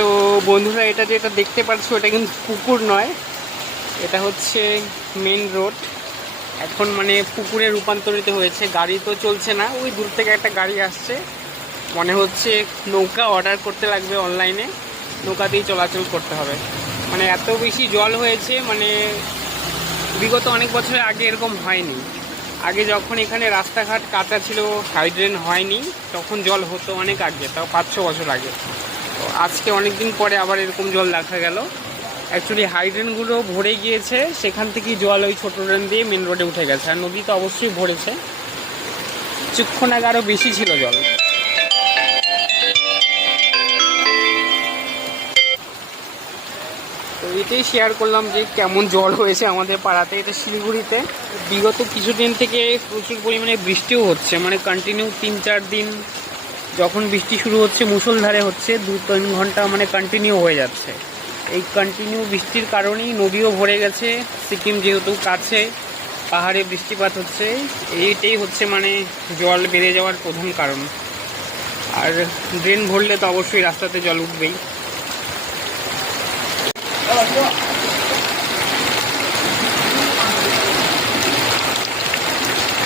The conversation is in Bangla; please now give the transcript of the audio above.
তো বন্ধুরা, এটা যেটা দেখতে পাচ্ছ এটা কিন্তু পুকুর নয়, এটা হচ্ছে মেন রোড। এখন মানে পুকুরে রূপান্তরিত হয়েছে, গাড়ি তো চলছে না। ওই দূর থেকে একটা গাড়ি আসছে, মনে হচ্ছে নৌকা অর্ডার করতে লাগবে অনলাইনে, নৌকাতেই চলাচল করতে হবে। মানে এত বেশি জল হয়েছে, মানে বিগত অনেক বছর আগে এরকম হয়নি। আগে যখন এখানে রাস্তাঘাট কাঁচা ছিল, হাইড্রেন হয়নি, তখন জল হতো অনেক আগে, তাও 5-6 বছর আগে। তো আজকে অনেক দিন পরে আবার এরকম জল দেখা গেল। অ্যাকচুয়ালি হাইড্রেনগুলো ভরে গিয়েছে, সেখান থেকেই জল ওই ছোটো ড্রেন দিয়ে মেন রোডে উঠে গেছে। আর নদী তো অবশ্যই ভরেছে, কিছুক্ষণ আগে আরও বেশি ছিল জল। তো এটাই শেয়ার করলাম যে কেমন জল হয়েছে আমাদের পাড়াতে। এটা শিলিগুড়িতে বিগত কিছুদিন থেকে প্রচুর পরিমাণে বৃষ্টিও হচ্ছে, মানে কন্টিনিউ 3-4 দিন যখন বৃষ্টি শুরু হচ্ছে মুষলধারে হচ্ছে, 2-3 ঘন্টা মানে কন্টিনিউ হয়ে যাচ্ছে। এই কন্টিনিউ বৃষ্টির কারণেই নদীও ভরে গেছে। সিকিম যেহেতু কাছে, পাহাড়ে বৃষ্টিপাত হচ্ছে, এইটাই হচ্ছে মানে জল বেড়ে যাওয়ার প্রধান কারণ। আর ড্রেন ভরলে তো অবশ্যই রাস্তাতে জল উঠবেই।